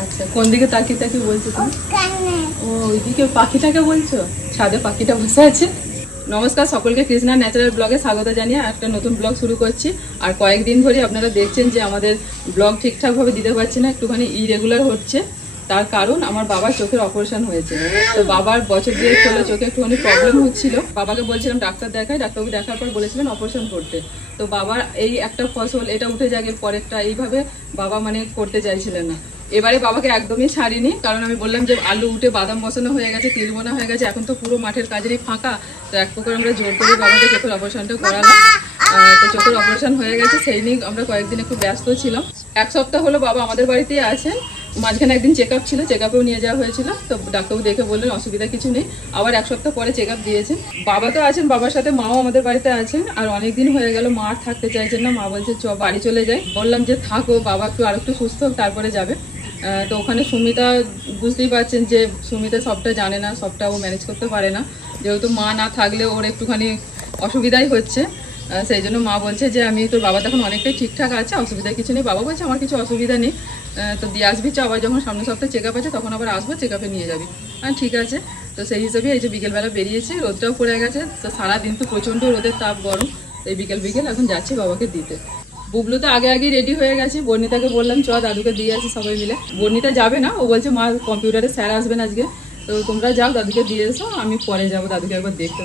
আচ্ছা, কোন দিকে তাকিয়ে তাকিয়ে বলছো তুমি? ও ওইদিকে পাখিটাকে বলছো? ছাদে পাখিটা বসে আছে। নমস্কার সকলকে, কৃষ্ণা ন্যাচারাল ব্লগে স্বাগত জানিয়ে একটা নতুন ব্লগ শুরু করছি। আর কয়েকদিন ধরে আপনারা দেখছেন যে আমাদের ব্লগ ঠিকঠাকভাবে দিতে পারছি না, একটুখানি ইরেগুলার হচ্ছে। তার কারণ আমার বাবার চোখের অপারেশন হয়েছে। তো বাবার বছর দিয়ে হলো চোখে একটুখানি প্রবলেম হচ্ছিল। বাবাকে বলছিলাম ডাক্তার দেখাই, ডাক্তারবাবু দেখার পর বলেছিলেন অপারেশন করতে। তো বাবার এই একটা ফসল এটা উঠে যাবে, পরেরটা, এইভাবে বাবা মানে করতে চাইছিলেন না। এবারে বাবাকে একদমই ছাড়িনি, কারণ আমি বললাম যে আলু উঠে বাদাম বসানো হয়ে গেছে, তিল বোনা হয়ে গেছে, এখন তো পুরো মাঠের কাজেরই ফাঁকা। তো এক প্রকার আমরা জোর করে বাবাকে চোখের অপারেশনটা করালাম। তো চোখের অপারেশন হয়ে গেছে, সেই নিয়ে আমরা কয়েকদিন একটু ব্যস্ত ছিলাম। এক সপ্তাহ হলো বাবা আমাদের বাড়িতেই আছেন। মাঝখানে একদিন চেক আপ ছিল, চেক আপেও নিয়ে যাওয়া হয়েছিল। তো ডাক্তারবাবু দেখে বললেন অসুবিধা কিছু নেই। আবার এক সপ্তাহ পরে চেক আপ দিয়েছেন। বাবা তো আছেন, বাবার সাথে মাও আমাদের বাড়িতে আছেন। আর অনেকদিন হয়ে গেল মা আর থাকতে চাইছেন না, মা বলছে চ বাড়ি চলে যাই। বললাম যে থাকো, বাবা একটু আর একটু সুস্থ হোক তারপরে যাবে। তো ওখানে সুমিতা, বুঝতেই পারছেন যে সুমিতা সবটা জানে না, সবটা ও ম্যানেজ করতে পারে না। যেহেতু মা না থাকলে ওর একটুখানি অসুবিধাই হচ্ছে। সেই জন্য মা বলছে যে আমি তোর বাবা তখন অনেকটাই ঠিকঠাক আছে, অসুবিধা কিছু নেই। বাবা বলছে আমার কিছু অসুবিধা নেই, তো দিয়ে আসবি, আবার যখন সামনের সপ্তাহে চেক আপ আছে তখন আবার আসবো, চেক আপে নিয়ে যাবি। ঠিক আছে। তো সেই হিসেবে এই যে বিকেলবেলা বেরিয়েছি, রোদটাও পড়ে গেছে। তো সারাদিন তো প্রচণ্ড রোদের তাপ, গরম। এই বিকেল এখন যাচ্ছি বাবাকে দিতে। বুবলু তো আগে রেডি হয়ে গেছে। বর্ণিতাকে বললাম চ দাদুকে দিয়ে আসি সবাই মিলে। বর্ণিতা যাবে না, ও বলছে মা কম্পিউটারে স্যার আসবেন আজকে, তো তোমরা যাও দাদুকে দিয়ে এসো, আমি পরে যাবো দাদুকে একবার দেখতে।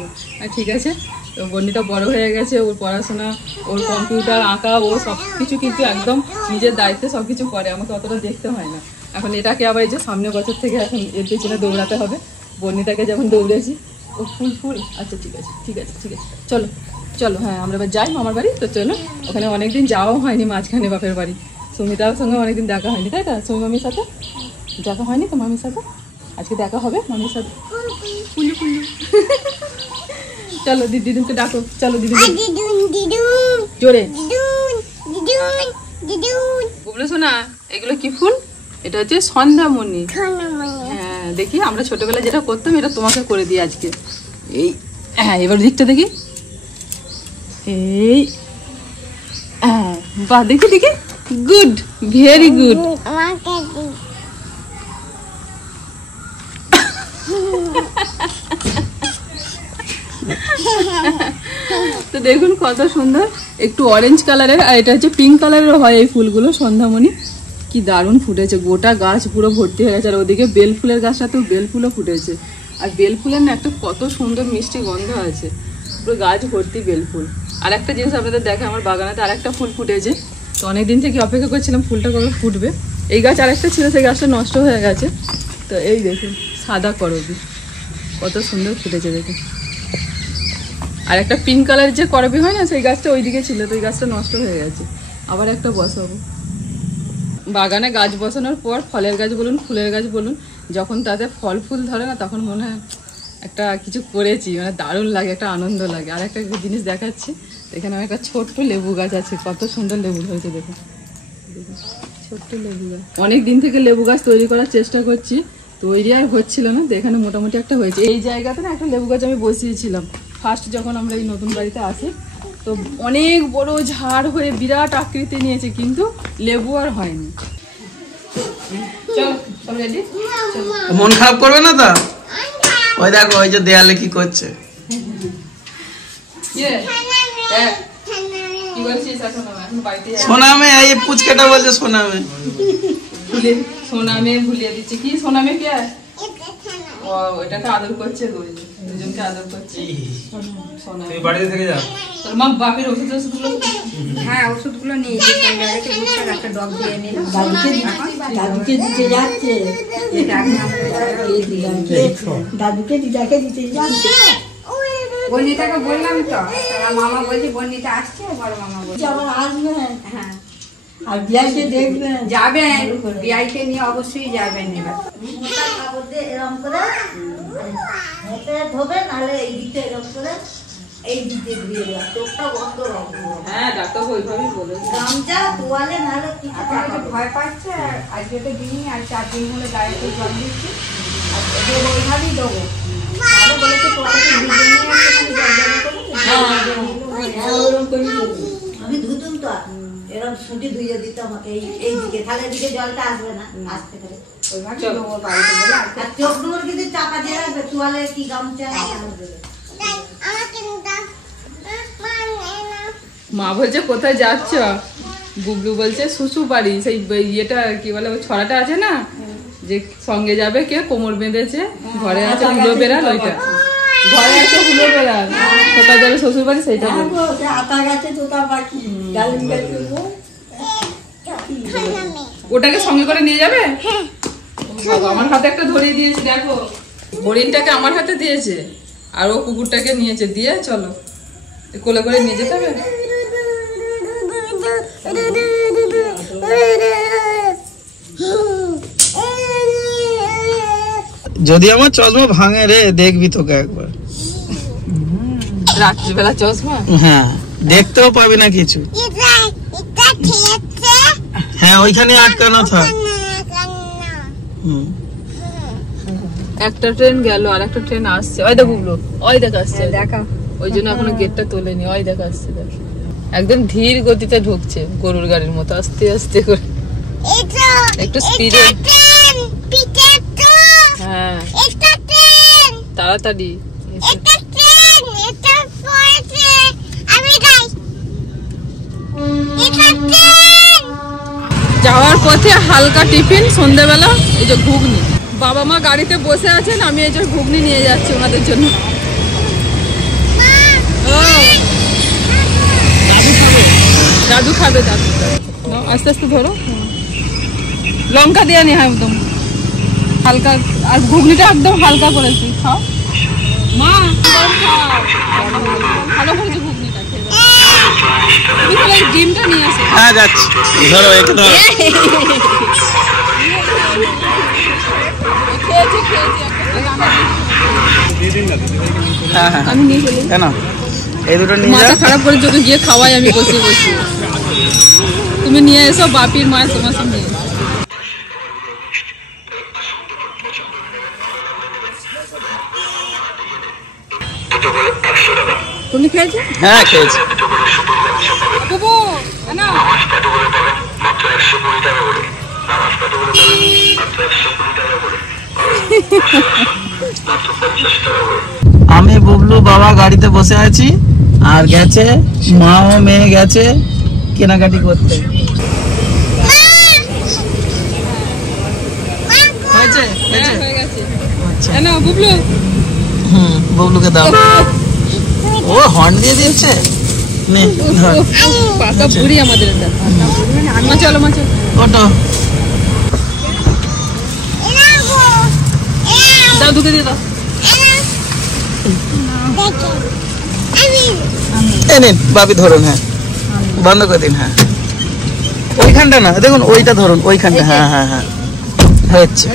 ঠিক আছে। তো বর্ণিতা বড় হয়ে গেছে, ওর পড়াশোনা, ওর কম্পিউটার, আঁকা, ও সব কিছু কিন্তু একদম নিজের দায়িত্বে সব কিছু করে, আমাকে অতটা দেখতে হয় না। এখন এটাকে আবার এই যে সামনের বছর থেকে এখন এর পেছনে দৌড়াতে হবে। বর্ণিতাকে যেমন দৌড়েছি, ও ফুল। আচ্ছা ঠিক আছে চলো। হ্যাঁ, আমরা এবার যাই মামার বাড়ি। তো চলো, ওখানে অনেকদিন যাওয়াও হয়নি, মাঝখানে বাপের বাড়ি। সুমিতার সঙ্গে অনেকদিন দেখা হয়নি, তাই তো? সুমি মামির সাথে দেখা হয়নি তো, মামির সাথে আজকে দেখা হবে মামির সাথে। চলো দিদিকে ডাকো, চলো দিদি জোরে। বুবলু শোনা, এগুলো কি ফুল? এটা হচ্ছে সন্ধ্যামণি। হ্যাঁ, দেখি আমরা ছোটবেলায় যেটা করতাম এটা তোমাকে করে দিই আজকে। এই হ্যাঁ, এবার দিকটা দেখি। এই হ্যাঁ, বাহ, দেখি গুড, ভেরি গুড। তো দেখুন কত সুন্দর, একটু অরেঞ্জ কালারের, আর এটা হচ্ছে পিঙ্ক কালারের হয় এই ফুলগুলো, সন্ধ্যামণি। কি দারুণ ফুটেছে, গোটা গাছ পুরো ভর্তি হয়ে গেছে। আর ওদিকে বেল ফুলের গাছটাতেও বেল ফুলও ফুটেছে। আর বেল ফুলের না একটা কত সুন্দর মিষ্টি গন্ধ আছে, পুরো গাছ ভর্তি বেল ফুল। আর একটা জিনিস আপনাদের দেখে, আমার বাগানেতে আর একটা ফুল ফুটেছে। তো অনেকদিন থেকে অপেক্ষা করছিলাম ফুলটা কবে ফুটবে। এই গাছ আরেকটা ছিল, সেই গাছটা নষ্ট হয়ে গেছে। তো এই দেখুন সাদা করবি কত সুন্দর ফুটেছে দেখুন। আর একটা পিঙ্ক কালার যে করবি হয় না, সেই গাছটা ওইদিকে ছিল, তো ওই গাছটা নষ্ট হয়ে গেছে। আবার একটা বসাবো। বাগানে গাছ বসানোর পর ফলের গাছ বলুন, ফুলের গাছ বলুন, যখন তাদের ফল ফুল ধরে না, তখন মনে হয় একটা কিছু করেছি, মানে দারুণ লাগে, একটা আনন্দ লাগে। আর একটা জিনিস দেখাচ্ছি, এখানে আমার একটা ছোট্ট লেবু গাছ আছে, কত সুন্দর লেবু ধরেছে দেখুন। ছোট্ট লেবু গাছ, অনেক দিন থেকে লেবু গাছ তৈরি করার চেষ্টা করছি, তৈরি আর হচ্ছিল না। তো এখানে মোটামুটি একটা হয়েছে। এই জায়গাতে না একটা লেবু গাছ আমি বসিয়েছিলাম ফার্স্ট যখন আমরা এই নতুন বাড়িতে আসি। তো অনেক বড় ঝাড় হয়ে বিরাট আকৃতি নিয়েছে, কিন্তু লেবু আর হয়নি। মন খারাপ করবে না তো? ওই দেখো, ওই যে দেয়ালে কি করছে। সোনামে, এই পুচকাটা বলছে সোনামে। সোনামে ভুলিয়ে দিচ্ছে কি? সোনামে কে? ও, ওটাকে আদর করছে, দুজনকে আদর করছে। তুই বাড়িতে থেকে যা। তোর মা বাপের ওষুধগুলো, হ্যাঁ ওষুধগুলো নিয়ে একটা ডগ দিয়ে নিলাম, দাদুকে দিতে যাচ্ছে, দাদুকে দিদাকে দিতে যাচ্ছে। বর্ণিতাকে বললাম তো, মামা বলছে বর্ণিতা আসছে, বড় মামা বলছে আবার আসবেন। হ্যাঁ, আর বিয়াকে দেখবেন, যাবেন, বিয়াইকে নিয়ে অবশ্যই যাবেন। এবার কাপড় দিয়ে এরকম করে হেঁটে ধোবে, নাহলে এই দিকে এরকম করে এই দিকে দিয়ে দেওয়া, চোখটা বন্ধ রাখবো। হ্যাঁ, ডাক্তার ওইভাবেই বলে গামছা তোয়ালে নাহলে কিছু ভয় পাচ্ছে। আজকে তো দিনই আর 4 দিন হলে গায়ে জল দিচ্ছি, আর ওইভাবেই দেবো। আমি ধুতুম তো এরকম ছুটি ধুয়ে দিত আমাকে এইদিকে, তাহলে এদিকে জলটা আসবে না, আসতে পারে। আর চোখগুলোর কিন্তু চাপা দিয়ে রাখবে, তোয়ালে কি গামছা দেবে। মা বলছে কোথায় যাচ্ছ? গুবলু বলছে শ্বশুর বাড়ি, সেই ইয়েটা কি বলে ছড়াটা আছে না, যে সঙ্গে যাবে কে কোমর বেঁধেছে, ঘরে আছে হুলো বেড়াল, ওইটা ঘরে আছে হুলো বেড়াল, কোথায় যাবে শ্বশুর বাড়ি সেইটা ওটাকে সঙ্গে করে নিয়ে যাবে। বাবা আমার হাতে একটা ধরিয়ে দিয়েছে, দেখো হরিণটাকে আমার হাতে দিয়েছে আর ও কুকুরটাকে নিয়েছে, দিয়ে চলো কোলে করে নিয়ে যেতে হবে। যদি আমার চশমা ভাঙে রে, দেখবি তোকে একবার। রাত্রিবেলা চশমা? হ্যাঁ, দেখতেও পাবি না কিছু। হ্যাঁ, ওইখানে আটকানো থাক। একটা ট্রেন গেল আর একটা ট্রেন আসছে, ওই দেখ গুবলু, ওই দেখ আসছে, দেখা ওই জন্য এখনো গেটটা তোলেনি, ওই দেখ আসছে, দেখ একদম ধীর গতিতে ঢুকছে গরুর গাড়ির মতো, আস্তে আস্তে করে, একটু স্পিডে। হ্যাঁ তাড়াতাড়ি। যাওয়ার পথে হালকা টিফিন সন্ধ্যেবেলা, এই যে ঘুগনি। বাবা মা গাড়িতে বসে আছেন, আমি এই যে ঘুগনি নিয়ে যাচ্ছি ওনাদের জন্য। দাদু খাবে, দাদু আস্তে আস্তে ধরো, লঙ্কা দেওয়া নেই একদম হালকা, আর ঘুগনিটা একদম হালকা করেছি, খাও মা, ভালো করেছে ঘুগনিটা, খেয়ে ডিমটা নিয়ে আসে। হ্যাঁ যাচ্ছি, ধরো একে ধরো। আমি নিয়ে চলি, কেন এই দুটো নিয়ে মাথা খারাপ করে চোখে গিয়ে খাওয়াই আমি বসে বসে। তুমি নিয়ে এসো, বাপির মায়ের তোমার সঙ্গে। তুমি খেয়েছো? হ্যাঁ খেয়েছি। আমি বুবলু বাবা গাড়িতে বসে আছি, আর গেছে মা ও মেয়ে গেছে কেনাকাটি করতে। হয়েছে? হয়ে গেছে। না বুবলু, বুবলুকে দাও। ও হর্ন দিয়ে দিয়েছে। নে ধর। পাকা বুড়ি আমাদের এটা। মা চলো মা চলো। ওটো। দাও দুটো দিয়ে দাও। নিন বাপি ধরুন, হ্যাঁ বন্ধ করে দিন। হ্যাঁ ওইখানটা না, দেখুন ওইটা ধরুন, ওইখানটা। হ্যাঁ হ্যাঁ হ্যাঁ হচ্ছে।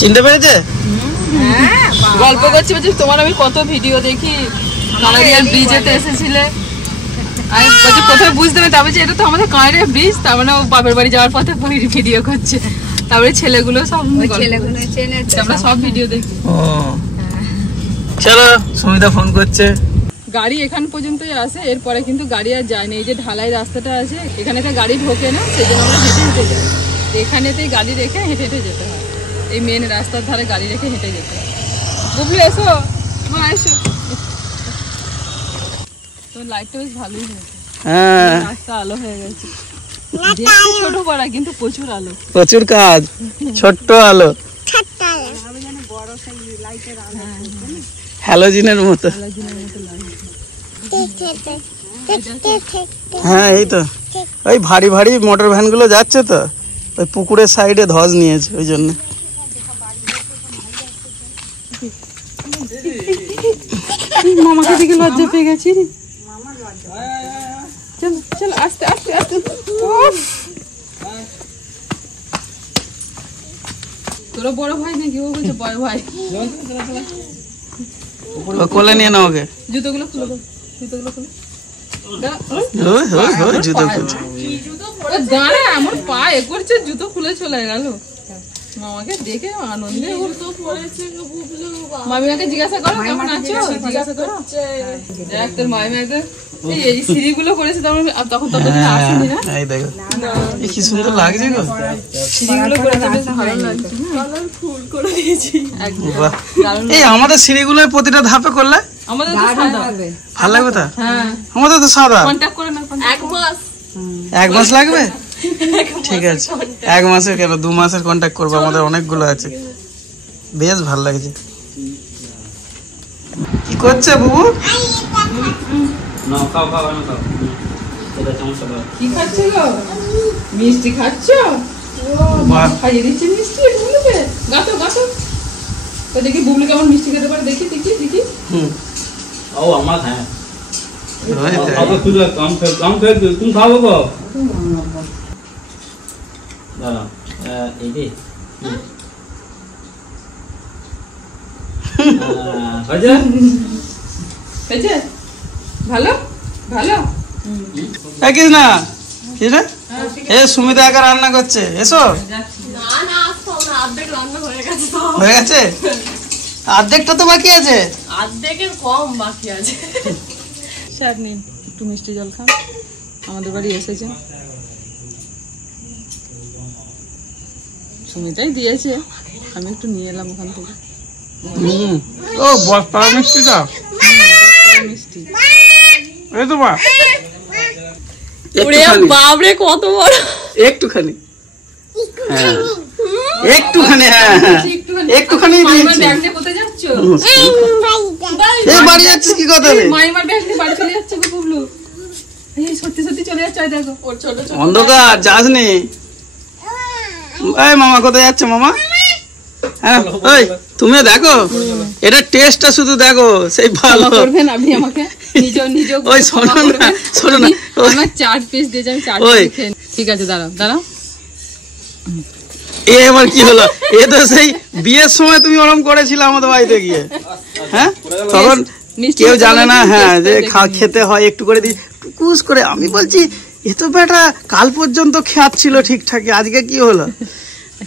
চিনতে পেরেছে? গল্প করছি বলছি তোমার আমি কত ভিডিও দেখি, কানাড়িয়ার ব্রিজেতে এসেছিলে, আমি বলছি কোথায় বুঝতে হবে, তারপরে এটা তো আমাদের কানাড়িয়া ব্রিজ, তার মানে ও বাপের বাড়ি যাওয়ার পথে ভিডিও করছে, তারপরে ছেলেগুলো সব আমরা সব ভিডিও দেখি। ও চলো, সুমিতা ফোন করছে। গাড়ি এখান পর্যন্তই আসে, এরপরে কিন্তু গাড়ি আর যায় না। এই যে ঢালাই রাস্তাটা আছে, এখানে তো গাড়ি ঢোকে না, সেই জন্য আমরা হেঁটে হেঁটে যাই। এখানেতেই গাড়ি রেখে হেঁটে হেঁটে যেতে হয়, এই মেন রাস্তার ধারে গাড়ি রেখে হেঁটে যেতে হয়। বুবলু এসো, মা এসো। তোর লাইটটা বেশ ভালোই হয়েছে, হ্যাঁ রাস্তা আলো হয়ে গেছে। দেখতে ছোট পাড়া কিন্তু প্রচুর আলো, প্রচুর কাজ, ছোট্ট আলো, হ্যালোজিনের মতো। হ্যাঁ এই তো ওই ভারী ভারী মোটর ভ্যান গুলো যাচ্ছে তো, ওই পুকুরের সাইডে ধস নিয়েছে, ওই জন্য। মামাকে দিকে লজ্জা পেয়ে গেছি। চলো চলো আস্তে আস্তে আস্তে। তোরা বড় ভাই নাকি? ও বলছে বড় ভাই। কোলে নিয়ে নাও ওকে। জুতোগুলো খুলে দাও, জুতোগুলো খুলে জুতো খুলছে। দাঁড়া, আমার পা এ করছে, জুতো খুলে চলে গেল। মামাকে দেখে আনন্দে মামিমাকে জিজ্ঞাসা করো কেমন আছো, জিজ্ঞাসা করো। দেখ তোর মামিমা একদম এই সিঁড়িগুলো করেছে, তখন ততদিন আসেনি না। এই দেখো কি সুন্দর লাগছে গো, সিঁড়িগুলো করেছে বেশ ভালো লাগছে। ফুল করে দিয়েছি একদম। এই আমাদের সিঁড়িগুলোর প্রতিটা ধাপে করলে আমাদের তো সাদা ভালো লাগবে তা। হ্যাঁ আমাদের তো সাদা। কন্টাক্ট করে না, এক মাস লাগবে? ঠিক আছে, 1 মাসের কেন 2 মাসের কন্ট্যাক্ট করবো, আমাদের অনেকগুলো আছে। বেশ ভালো লাগছে। কি করছে বুবু? কি খাচ্ছ গো? মিষ্টি খাচ্ছ? খাইয়ে দিচ্ছে মিষ্টি বুবলুকে। গাতো গাতো তো দেখি বুবলু কেমন মিষ্টি খেতে পারে, দেখি দেখি দেখি। ও আমার হ্যাঁ কম খেয়ে তুমি খাবো গো দাঁড়া এই যে হয়েছে ভালো ভালো। না কি রে, এ সুমিতা একা রান্না করছে, এসো। হয়ে গেছে? অর্ধেকটা তো বাকি আছে, অর্ধেকের কম বাকি আছে। স্যার নিন একটু মিষ্টি জল খান, আমাদের বাড়ি এসেছে, সুমিতাই দিয়েছে, আমি একটু নিয়ে এলাম ওখান থেকে। ও বস্তার মিষ্টিটা মিষ্টি এই তো বা বাবরে কত বড়, একটুখানি হ্যাঁ একটুখানি হ্যাঁ একটুখানি দিয়েছি। কোথায় যাচ্ছ? এই বাড়ি যাচ্ছিস কি কথা রে? মাইমার ব্যাগ নিয়ে বাড়ি চলে যাচ্ছে গো বুবলু। এই সত্যি সত্যি চলে যাচ্ছে, দেখো ওর ছোট ছোট অন্ধকার যাসনি। এই মামা কোথায় যাচ্ছে মামা? হ্যাঁ ওই তুমিও দেখো, এটা টেস্টটা শুধু দেখো, সেই ভালো করবেন আপনি আমাকে নিজ নিজ। ওই শোনো না শোনো না, আমার 4 পিস দিয়ে আমি 4 পিস খেয়ে। ঠিক আছে দাঁড়াও দাঁড়াও। এ এবার কি হলো? এ তো সেই বিয়ের সময় তুমি ওরম করেছিলে আমাদের বাড়িতে গিয়ে, হ্যাঁ তখন কেউ জানে না হ্যাঁ যে খেতে হয় একটু করে দিই টুকুস করে। আমি বলছি এ তো বেটা কাল পর্যন্ত খাচ্ছিল ঠিকঠাক, আজকে কি হলো?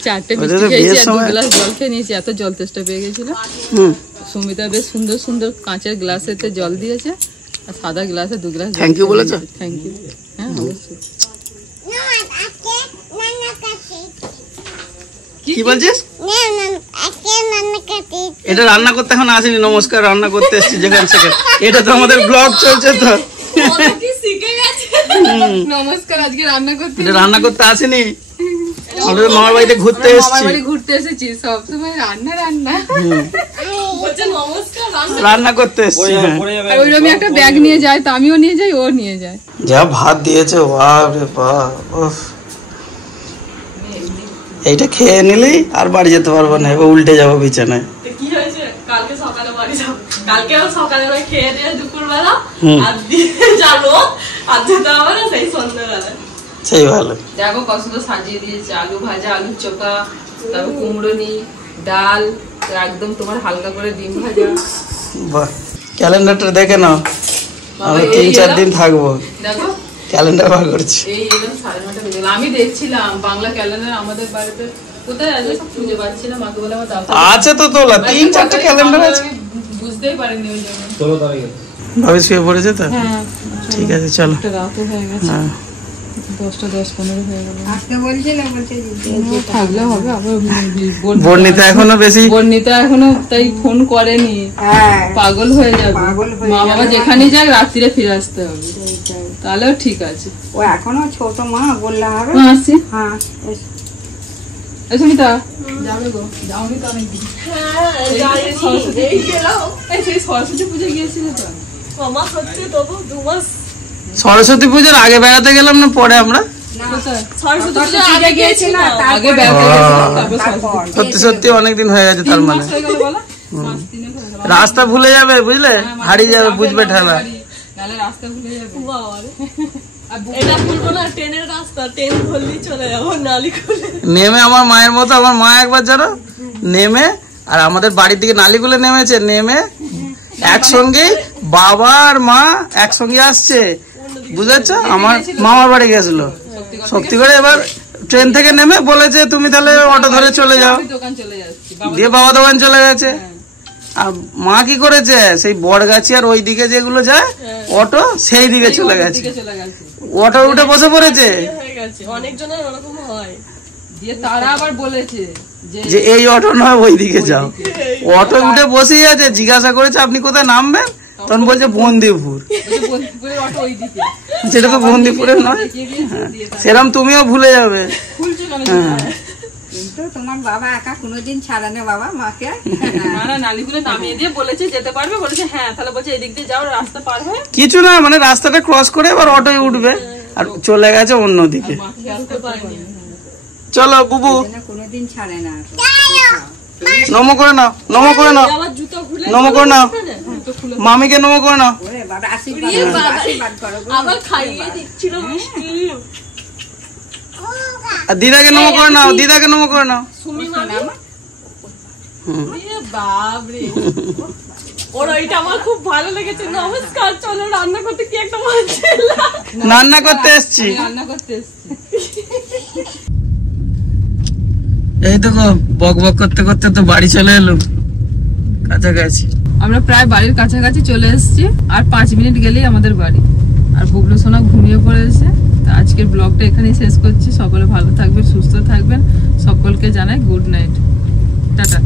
4টে মিষ্টি খেয়েছি আর 2 গ্লাস জল খেয়ে নিয়েছি, এত জল তেষ্টা পেয়ে গেছিল। সুমিতা বেশ সুন্দর সুন্দর কাঁচের গ্লাসেতে জল দিয়েছে আর সাদা গ্লাসে 2 গ্লাস। থ্যাংক ইউ বলেছো? Thank you. হ্যাঁ অবশ্যই। কি বলছিস? এটা রান্না করতে এখন আসেনি, নমস্কার রান্না করতে এসেছি যেখানে সেখানে। এটা তো আমাদের ব্লগ চলছে তো, নমস্কার আজকে রান্না করতে। এটা রান্না করতে আসেনি, আমাদের মামার বাড়িতে ঘুরতে এসেছি। ঘুরতে এসেছি সবসময় রান্না রান্না রান্না করতে এসেছি। ওইরকম একটা ব্যাগ নিয়ে যায়, তো আমিও নিয়ে যাই, ও নিয়ে যায়। যা ভাত দিয়েছে বাপ রে বাপ, এইটা খেয়ে নিলেই আর বাড়ি যেতে পারবো না, এবার উল্টে যাবো বিছানায়। কি হয়েছে কালকে সকালে বাড়ি যাবো, কালকে সকালে খেয়ে দিয়ে দুপুরবেলা আর দিয়ে যাবো, আর যেতে হবে না সেই সন্ধ্যাবেলা। সেই ভালো। দেখো কত সুন্দর সাজিয়ে দিয়েছে, আলু ভাজা, আলুর চোখা, তারপর কুমড়োনি, ডাল, একদম তোমার হালকা করে ডিম ভাজা। বাহ, ক্যালেন্ডারটা দেখে নাও, আমি 3-4 দিন থাকবো। দেখো ক্যালেন্ডার বার করছি। এই এরকম 9:30 বেজে গেল। আমি দেখছিলাম বাংলা ক্যালেন্ডার আমাদের বাড়িতে কোথায় আছে সব খুঁজে পাচ্ছি না, মাকে বলে আমার দাও। আছে তো তোলা 3-4টা ক্যালেন্ডার আছে, বুঝতেই পারিনি ওই জন্য। 16 তারিখে ভাবি শুয়ে পড়েছে তো? হ্যাঁ ঠিক আছে চলো। রাতও হয়ে গেছে, হ্যাঁ 10টা 10-15 হয়ে গেল। আসতে বলছিল, বলছে থাকলে হবে আবার। বর্ণিতা এখনো বেশি, বর্ণিতা এখনো তাই ফোন করেনি, হ্যাঁ পাগল হয়ে যাবে। পাগল হয়ে মা বাবা যেখানে যাক রাত্রিরে ফিরে আসতে হবে, তাহলেও ঠিক আছে। ও এখনো ছোট মা, বললে হবে। আসছি। হ্যাঁ সুমিতা যাবে গো, যাওনি তো অনেকদিন। সেই সরস্বতী পুজো গিয়েছিল তো সরস্বতী পুজোর আগে বেড়াতে গেলাম না পরে আমরা? সরস্বতী পুজো আগে গিয়েছি না, আগে বেড়াতে গেছিলাম, তারপর সত্যি সত্যি অনেকদিন হয়ে গেছে তার মানে। রাস্তা ভুলে যাবে বুঝলে, হারিয়ে যাবে, বুঝবে ঠেলা। রাস্তা ভুলে যাবে এটা ভুলবো না, ট্রেনের রাস্তা, ট্রেন ধরলেই চলে যাবো নালি খুলে। নেমে আমার মায়ের মতো, আমার মা একবার জানো নেমে আর আমাদের বাড়ির দিকে নালিগুলো নেমেছে, নেমে একসঙ্গে বাবা আর মা একসঙ্গে আসছে, বুঝেছ? আমার মামার বাড়ি গেছিল শক্তিগড়ে, এবার ট্রেন থেকে নেমে বলেছে তুমি তাহলে অটো ধরে চলে যাও, আমি দোকান চলে যাচ্ছি। দিয়ে বাবা দোকান চলে গেছে। আর মা কি করেছে, সেই বড়গাছি আর ওই দিকে যেগুলো যায় অটো সেই দিকে চলে গেছে, অটো উঠে বসে পড়েছে। অনেকজনের ওরকম হয়। দিয়ে তারা আবার বলেছে যে এই অটো নয় ওই দিকে যাও, অটো উঠে বসেই আছে। জিজ্ঞাসা করেছে আপনি কোথায় নামবেন, তখন বলছে বন্দিপুর। যেটা তো বন্দিপুরের নয়, সেরকম তুমিও ভুলে যাবে। কিন্তু তোমার বাবা একা কোনোদিন ছাড়ে না বাবা মাকে। নালিগুলো নামিয়ে দিয়ে বলেছে যেতে পারবে, বলেছে হ্যাঁ, তাহলে বলছে এদিক দিয়ে যাও, রাস্তা পার হয়ে কিছু না, মানে রাস্তাটা ক্রস করে এবার অটোয় উঠবে, আর চলে গেছে অন্যদিকে। চলো বুবু, কোনোদিন ছাড়ে না। নমো করে নাও, নমো করে নাও, নমো করে নাও, মামিকে নমো করে নাও। ওরে বাবা আশীর্বাদ করো। আবার খাইয়ে দিচ্ছিল মিষ্টি। আর দিদাকে নমো করে নাও, দিদাকে নমো করে নাও। বাবরে, ওর ওইটা আমার খুব ভালো লেগেছে। নমস্কার, চলো রান্না করতে। কি একটা মজা, রান্না করতে এসছি, রান্না করতে এসছি। এই তো বক বক করতে করতে তো বাড়ি চলে এলো কাছাকাছি। আমরা প্রায় বাড়ির কাছাকাছি চলে এসেছি, আর 5 মিনিট গেলেই আমাদের বাড়ি। আর বুবলু সোনা ঘুমিয়ে পড়েছে। তো আজকের ব্লগটা এখানেই শেষ করছি। সকলে ভালো থাকবেন, সুস্থ থাকবেন। সকলকে জানাই গুড নাইট, টাটা।